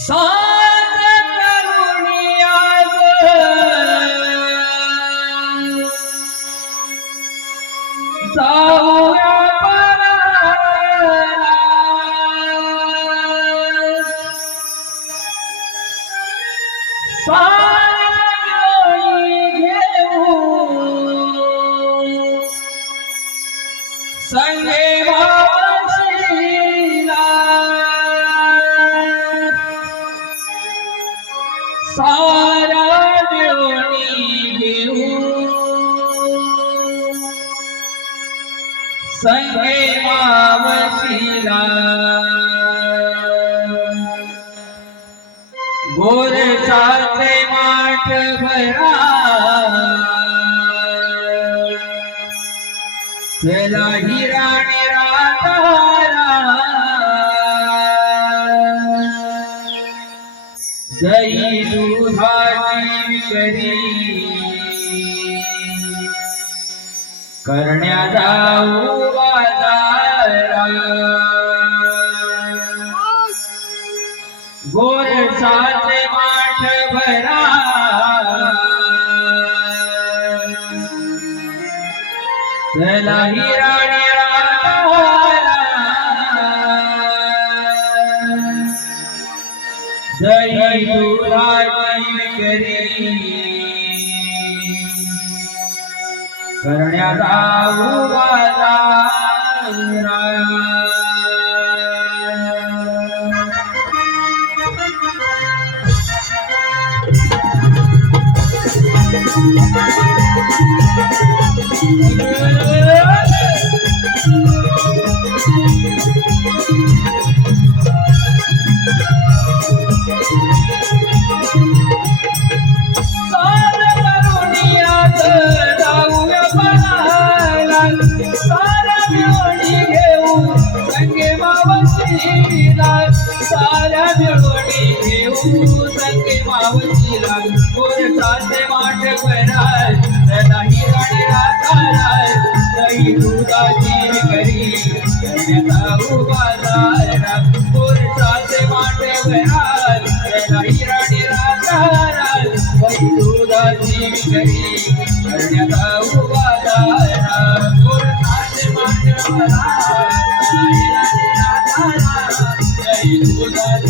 साज करुणी जाऊया घेऊ संगे मावशीला संगे मावशीला. गोर चालते माठ भरा. चला हिराणी रातारा जई दुधाची करी करण्या जाऊ बाजारा. गोर साचे माठ भरा. चला हिराणी रातारा जय दुराची करी. करण्याचा जाऊ बाजारा सार मिळवणी घेऊ कोरटाचे माठ कराय त्याला हिराणी राखाय दही दुधाची करी करण्याचा उभा जायला कोरटाचे माठ कराय त्याला हिराणी दुधाची त्याला उभा कोरटाचे माठ त्याला हिराणी दुधाची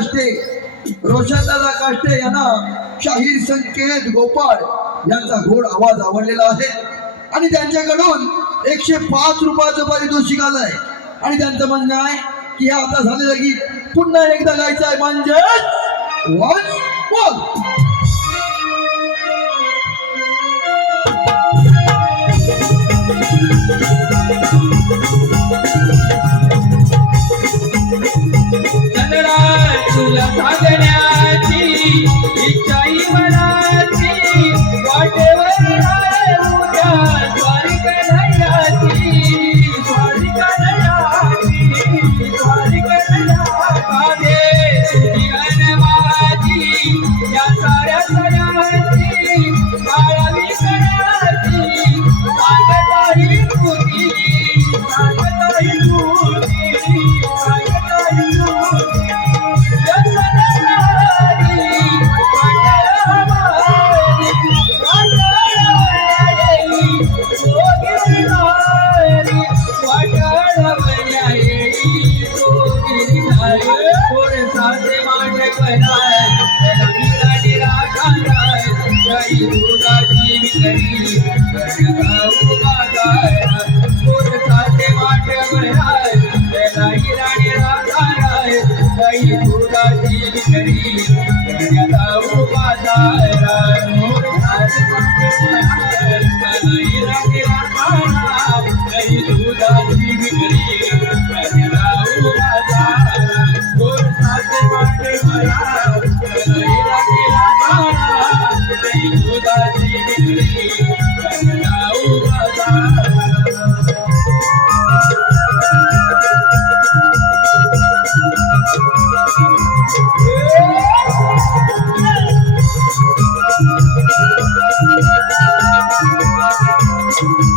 काष्टे रोशनदादा काष्टे यांना शाहीर संकेत गोपाळ यांचा गोड आवाज आवडलेला आहे. आणि त्यांच्याकडून एकशे पाच रुपयाचं पारितोषिक आलंय. आणि त्यांचं म्हणणं आहे की हे आता झालेलं गीत पुन्हा एकदा गायचं आहे. म्हणजेच काही दुधाची विकरी Yeah.